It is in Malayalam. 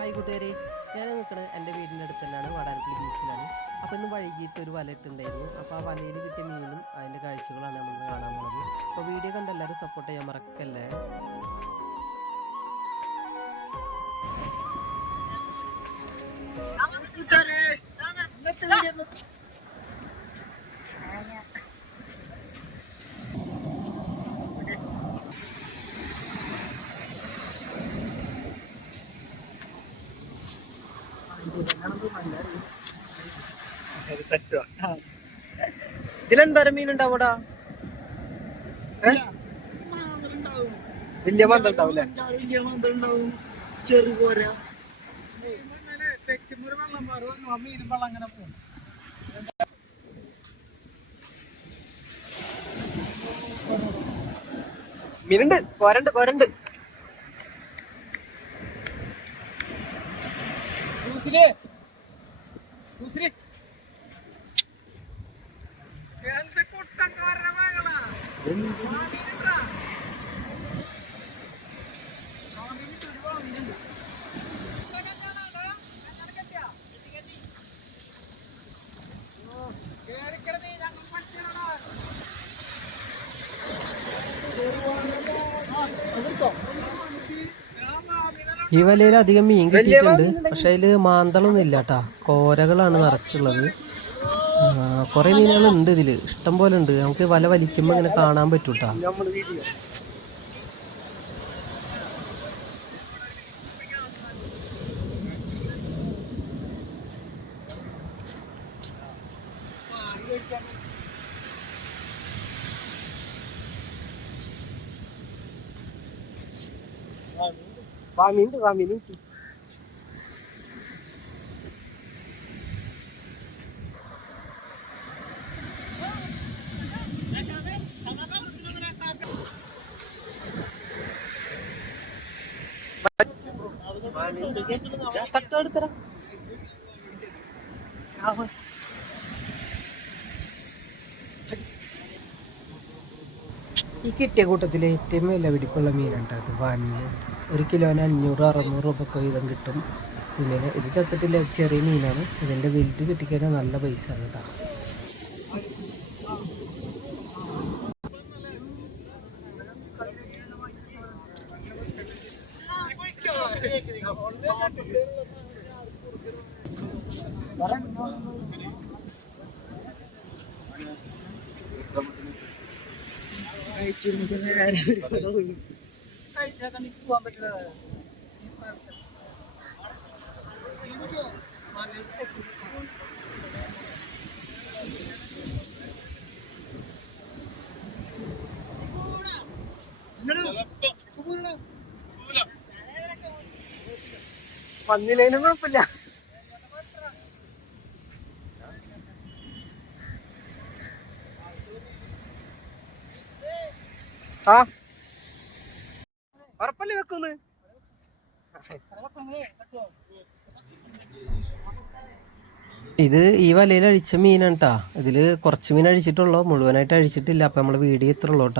ഹായ് കൂട്ടുകാരെ, ഞാൻ നിൽക്കുന്നത് എൻ്റെ വീടിൻ്റെ അടുത്ത് തന്നെയാണ്, വാടാനപ്പള്ളി ബീച്ചിലാണ്. അപ്പോൾ ഇന്ന് വൈകിട്ട് ഒരു വല ഇട്ടുണ്ടായിരുന്നു. അപ്പോൾ ആ വലയിൽ കിട്ടിയ മീനും അതിൻ്റെ കാഴ്ചകളാണ് നമ്മൾ കാണാൻ പോകുന്നത്. അപ്പോൾ വീഡിയോ കണ്ട് എല്ലാവരും സപ്പോർട്ട് ചെയ്യാൻ മറക്കല്ലേ. ഇതിലെന്തോരം മീനുണ്ടാവൂടാ? വലിയ മന്ദ ഉണ്ടാവൂലേ? ചെറുകോര മീനുണ്ട്, കോരണ്ട് കോരണ്ട്. ഈ വലയിൽ അധികം മീൻ കിട്ടിയിട്ടുണ്ട്, പക്ഷെ അതില് മാന്തളൊന്നും ഇല്ല കേട്ടാ. കോരകളാണ് നിറച്ചുള്ളത്. കുറെ മീനുകളുണ്ട് ഇതില്, ഇഷ്ടം പോലെ ഉണ്ട്. നമുക്ക് വല വലിക്കുമ്പോ ഇങ്ങനെ കാണാൻ പറ്റൂട്ടാ. ഈ കിട്ടിയ കൂട്ടത്തില് ഏറ്റവും വില പിടിപ്പുള്ള മീനുണ്ട് അത്. വാനില് 1 കിലോന് 500-600 രൂപ വീതം കിട്ടും. പിന്നെ ഇത് ചത്തിട്ടില്ല, ചെറിയ മീനാണ്. ഇതിന്റെ വലുത് കിട്ടിക്കഴിഞ്ഞാൽ നല്ല പൈസ ആണ് കേട്ടോ. വന്നില്ലേലും കുഴപ്പമില്ല. ആ ഉറപ്പല്ലേ വെക്കുന്നു. ഇത് ഈ വലയിൽ അഴിച്ച മീനാണ് കേട്ടാ. ഇതില് കുറച്ച് മീൻ അഴിച്ചിട്ടുള്ളൂ, മുഴുവനായിട്ട് അഴിച്ചിട്ടില്ല. അപ്പൊ നമ്മള് വീഡിയോ ഇത്ര ഉള്ളൂ കേട്ടോ.